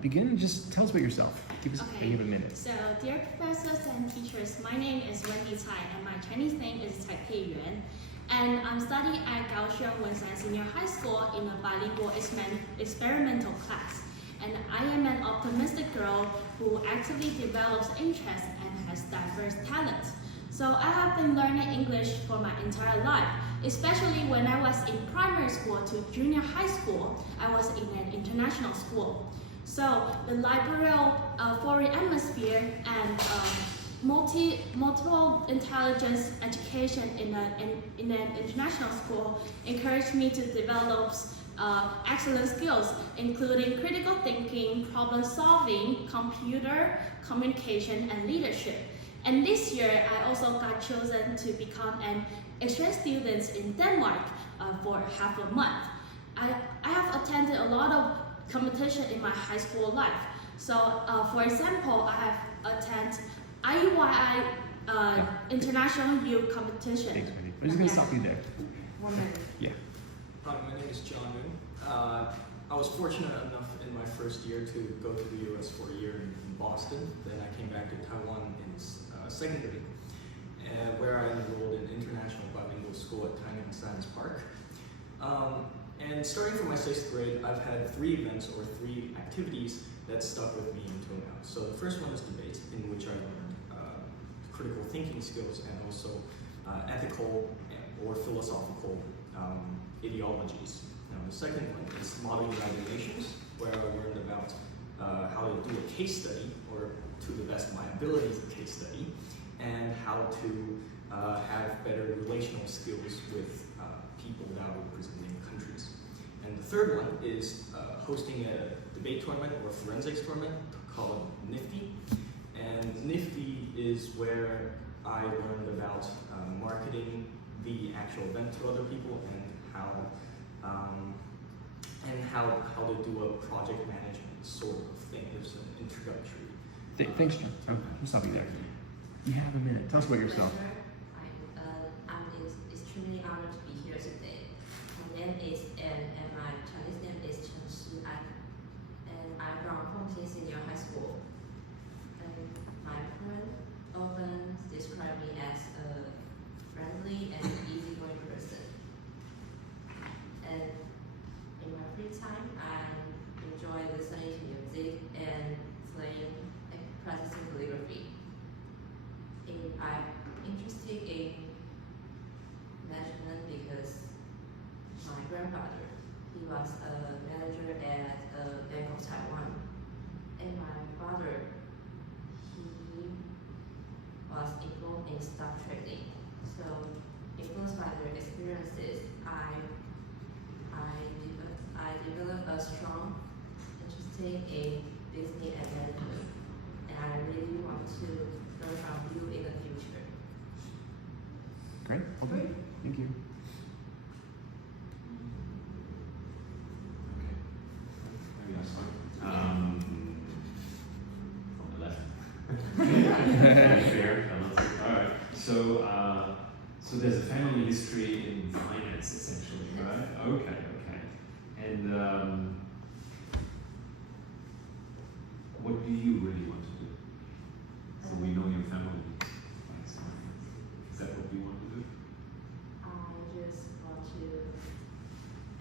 begin? Just tell us about yourself. Give us Okay. you have a minute. So, dear professors and teachers, my name is Wendy Cai, and my Chinese name is Cai Pei Yuan. And I'm studying at Kaohsiung Wenshan Senior High School in a bilingual experimental class. And I am an optimistic girl who actively develops interest and has diverse talents. So I have been learning English for my entire life, especially when I was in primary school to junior high school. I was in an international school. So the liberal foreign atmosphere and multiple intelligence education in an international school encouraged me to develop excellent skills, including critical thinking, problem solving, computer communication, and leadership. And this year, I also got chosen to become an exchange student in Denmark for half a month. I have attended a lot of competition in my high school life. So, for example, I have attended IUYI International Youth Competition. Thanks, Wendy. I'm just going to stop you there. 1 minute. Yeah. Hi, my name is John Moon. I was fortunate enough in my first year to go to the US for a year in Boston. Then I came back to Taiwan in second grade, where I enrolled in international bilingual school at Tainan Science Park. And starting from my 6th grade, I've had 3 events or 3 activities that stuck with me until now. So the first one is debate, in which I learned critical thinking skills and also ethical or philosophical ideologies. Now, the second one is model evaluations, where I learned about how to do a case study, or to the best of my abilities, a case study, and how to have better relational skills with people that are representing countries. And the third one is hosting a debate tournament or a forensics tournament called Nifty. And Nifty is where I learned about marketing the actual event to other people and how to do a project management sort of thing. There's an introductory. Thanks, John. I'll stop you there. You have a minute. Tell us about yourself. I'm extremely honored to be here today. My name is Anne, and my Chinese name is Chen Shi An, and I'm from Hongqing Senior High School. And my friends often describe me as a friendly and easygoing person. And in my free time, I enjoy listening to music and practicing calligraphy. I'm interested in management because my grandfather, he was a manager at a Bank of Taiwan, and my father, he was involved in stock trading. So, influenced by their experiences, I developed a strong interest in business and management, and I really want to learn from you in the future. Great. Okay. Thank you. Okay. Maybe that's fine. From the left. Fair. All right. So there's a family history in finance, essentially, right? Okay. And what do you really want to do? So we know your family likes finance. Is that what you want to do? I just want to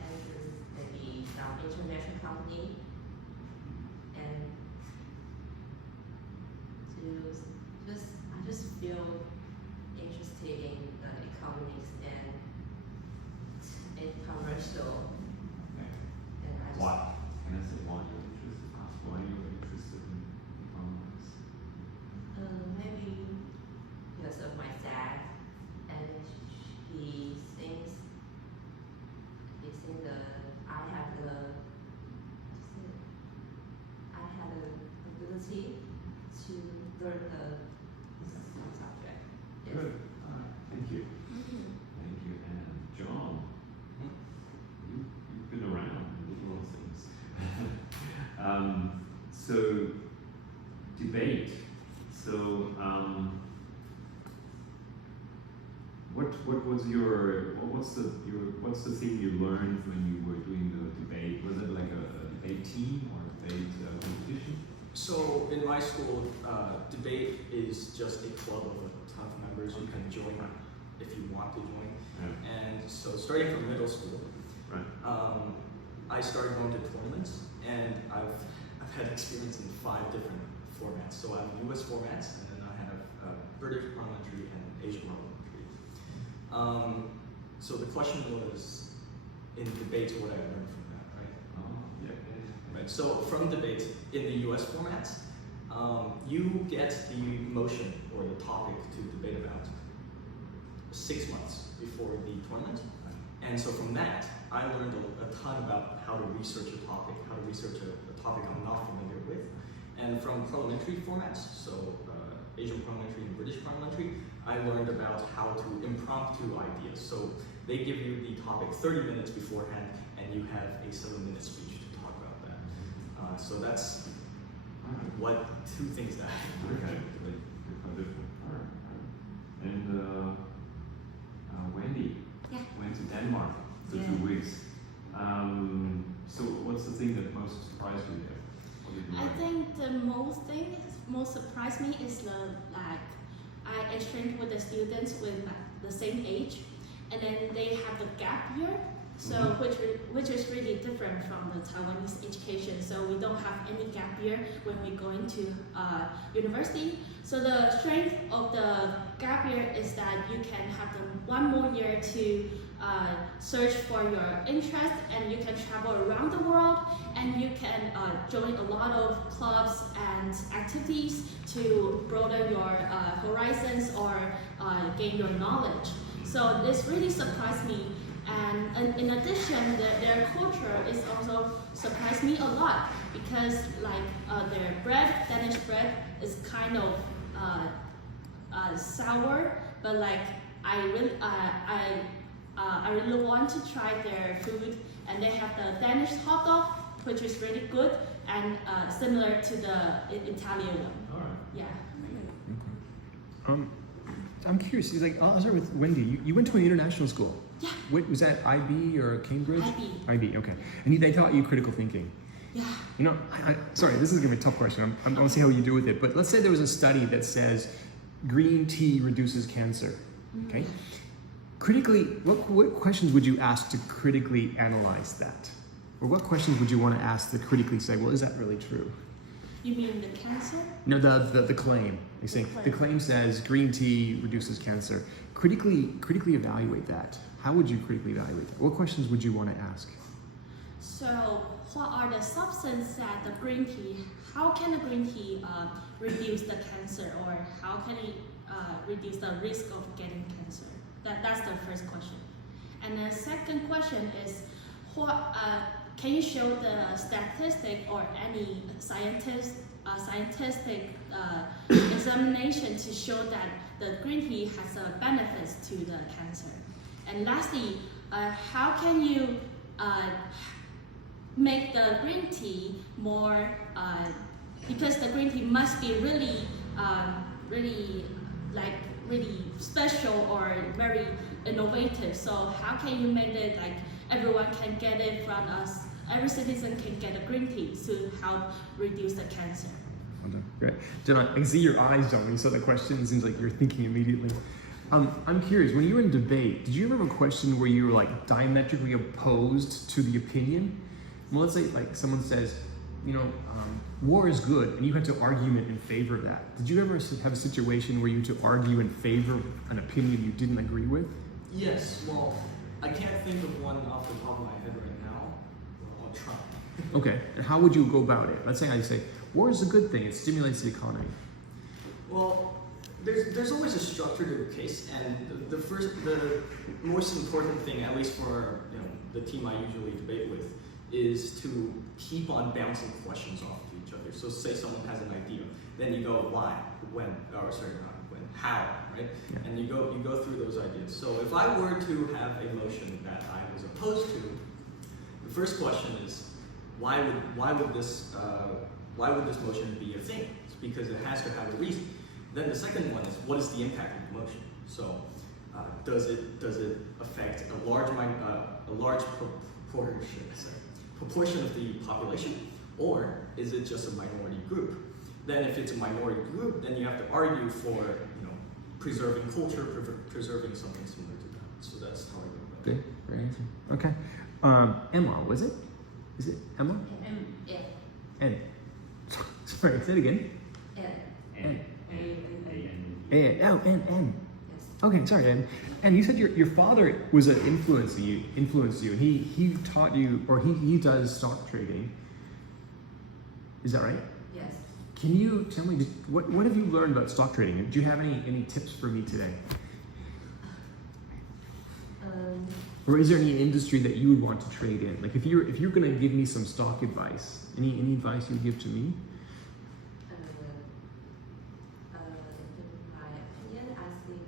enter maybe some international company and I just feel interested in the economics and commercial. Okay. And I just, Why? Can I say why you're interested? Ask why you're interested in economics. maybe because of my dad, and he thinks I have the ability to learn the subject. Yes. Good. Thank you. Thank you. And John, you've been around and did a lot of things. So debate. So what's the thing you learned when you were doing the debate? Was it like a debate team or a debate group? So in my school, debate is just a club of a ton of members who can join if you want to join. Yeah. And so starting from middle school, Right. I started going to tournaments, and I've had experience in 5 different formats. So I have US formats, and then I have British parliamentary and Asian parliamentary. So the question was, in debates, what I learned from that, right? Oh, yeah. Right. So from debates in the US formats, you get the motion or the topic to debate about 6 months before the tournament. And so from that, I learned a ton about how to research a topic, how to research a topic I'm not familiar with. And from parliamentary formats, so Asian parliamentary and British parliamentary, I learned about how to impromptu ideas. So they give you the topic 30 minutes beforehand, and you have a 7-minute speech to talk about that. So that's what 2 things that I Okay. learned. Quite different. All right. And Wendy Yeah. went to Denmark for 2 weeks. So what's the thing that most surprised you there? What did you I learn? think the most surprised me is I exchanged with the students with the same age, and then they have a gap year, so which is really different from the Taiwanese education. So we don't have any gap year when we go into university. So the strength of the gap year is that you can have 1 more year to search for your interest, and you can travel around the world, and you can join a lot of clubs and activities to broaden your horizons or gain your knowledge. So this really surprised me, and in addition, their culture is also surprised me a lot, because their bread, Danish bread, is kind of sour, but I really want to try their food, and they have the Danish hot dog, which is really good and similar to the Italian one. All right. Yeah. I'm curious. I'll start with Wendy. You went to an international school. Yeah. Was that IB or Cambridge? IB. Okay. And they taught you critical thinking. Yeah. You know, sorry, this is gonna be a tough question. I want to see how you do with it. But let's say there was a study that says green tea reduces cancer. Okay. Critically, what questions would you ask to critically analyze that? Or what questions would you want to ask to critically say, well, is that really true? You mean the cancer? No, the claim. They say the claim says green tea reduces cancer. Critically evaluate that. How would you critically evaluate that? What questions would you want to ask? So, what are the substances that the green tea? How can the green tea reduce the cancer, or how can it reduce the risk of getting cancer? That's the first question. And the second question is, can you show the statistic or any scientific examination to show that the green tea has benefits to the cancer? And lastly, how can you make the green tea more, because the green tea must be really special or very innovative. So how can you make it like everyone can get it from us? Every citizen can get a green tea to help reduce the cancer. Well done. Great. Jenna, I can see your eyes on when you saw the question. It seems like you're thinking immediately. I'm curious, when you were in debate, did you ever have a question where you were diametrically opposed to the opinion? Well, let's say someone says, war is good, and you had to argument in favor of that. Did you ever have a situation where you had to argue in favor of an opinion you didn't agree with? Yes, well, I can't think of one off the top of my head right now. I'll try. Okay, and how would you go about it? Let's say I say, war is a good thing, it stimulates the economy. Well, there's always a structure to the case, and the most important thing, at least for the team I usually debate with, is to keep on bouncing questions off of each other. So say someone has an idea, then you go why, when, or sorry, not when, how, right? Yeah. And you go through those ideas. So if I were to have a motion that I was opposed to, the first question is why would this motion be a thing? It's because it has to have a reason. Then the second one is, what is the impact of the motion? So does it affect a large proportion of the population, or is it just a minority group? Then if it's a minority group, then you have to argue for, preserving culture, preserving something similar to that. So that's how I go about it. Good, great answer. Okay. Emma, was it? Is it Emma? F. N. Sorry, say it again. N. N. Oh, N. Yes. Okay, sorry, and you said your father was an influenced you, and he taught you, or he does stock trading. Is that right? Yes. Can you tell me what have you learned about stock trading? Do you have any tips for me today? Or is there any industry that you would want to trade in? Like if you're gonna give me some stock advice, any advice you would give to me? In my opinion, I think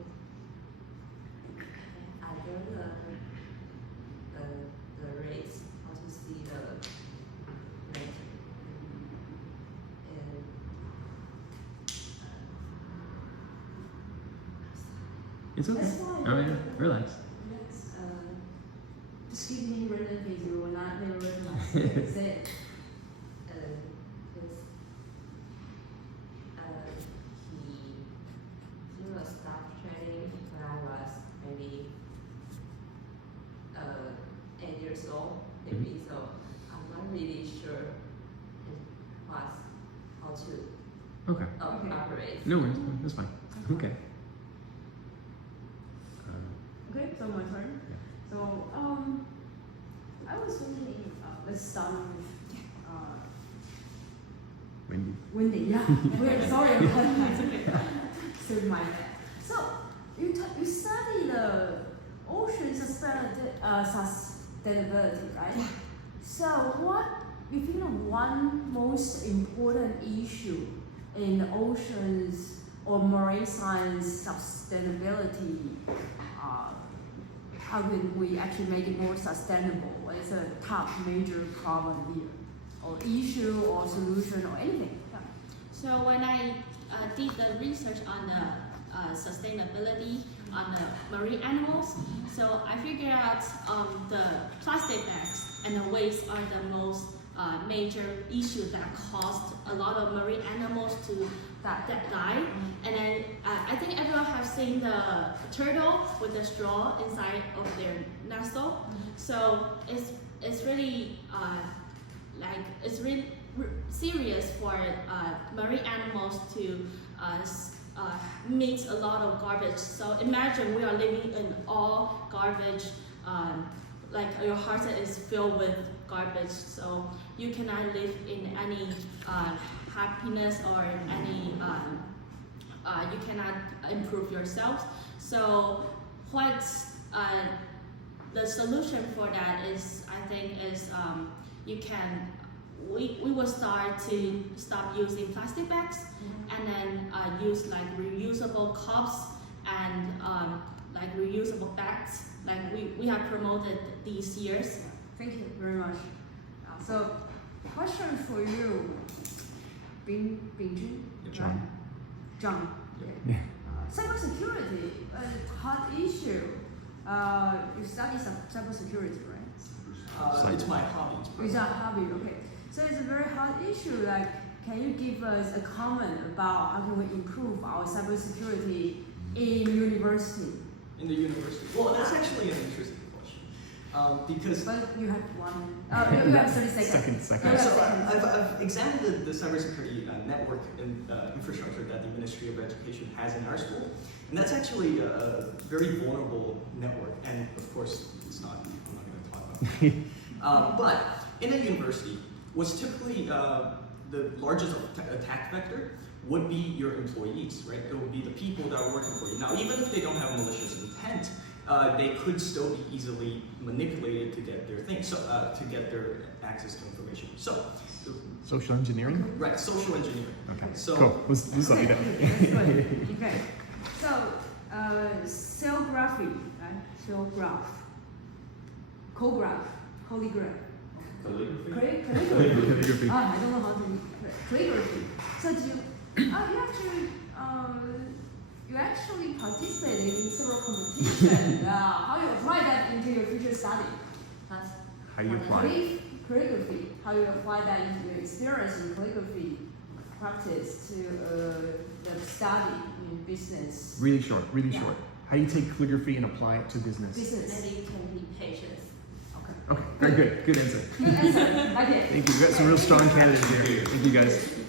I learned the rates, how to see the rate, and It's okay. That's fine. Oh yeah, relax. Just give me relative, you will not never recognize. That's it. he was stock trading when I was maybe 8 years old, maybe. So I'm not really sure how to Okay. operate. No worries. That's fine. Okay. Okay, so my turn. Yeah. So I was thinking, let's start with Wendy. Wendy. Yeah, we're sorry about that. Sorry, my bad. So you study the ocean sustainability, right? So what you think of one most important issue in oceans or marine science sustainability? How can we actually make it more sustainable? What is a top major problem here? Or issue or solution or anything? Yeah. So when I did the research on the sustainability on the marine animals, so I figured out the plastic bags and the waste are the most major issues that caused a lot of marine animals to die. And then I think everyone has seen the turtle with the straw inside of their nestle. So it's really it's really serious for marine animals to mix a lot of garbage. So imagine we are living in all garbage, like your heart is filled with garbage. So you cannot live in any happiness or any you cannot improve yourself. So what the solution for that is, I think, is we will start to stop using plastic bags and then use like reusable cups and like reusable bags, like we have promoted these years. Thank you very much. So, question for you, Bingjun, John. right? John. Okay. Yeah. Cybersecurity, a hot issue. You study cybersecurity, right? It's my hobby. It's a hobby, okay. So it's a very hot issue. Like, can you give us a comment about how can we improve our cybersecurity in university? In the university. Well, that's actually an interesting question. Because But you have one. You have 30 seconds. Second. Yeah. so I've examined the cybersecurity network and infrastructure that the Ministry of Education has in our school, and that's actually a very vulnerable network. And of course, it's not. I'm not going to talk about it. But in a university, what's typically the largest attack vector would be your employees, right? It would be the people that are working for you. Now, even if they don't have malicious intent, they could still be easily manipulated to get their things, so to get their access to information. So, Social engineering. right, social engineering. Okay. So, Cool. Let's let me know. That's good. Okay. So, cellography, right? Cellgraph. Cograph. Polygraph. Calligraphy? Calligraphy. I don't know how to calligraphy. So you actually participated in several competitions. How you apply that into your future study? How do you apply? Calligraphy. How you apply that into your experience in calligraphy? practice to the study in business? Really short, really Yeah. short. How do you take calligraphy and apply it to business? Business. Maybe you can be patient. Okay. Okay, very good. Good answer. Good answer. Okay. Thank you. We've got some real strong candidates here. Thank you guys.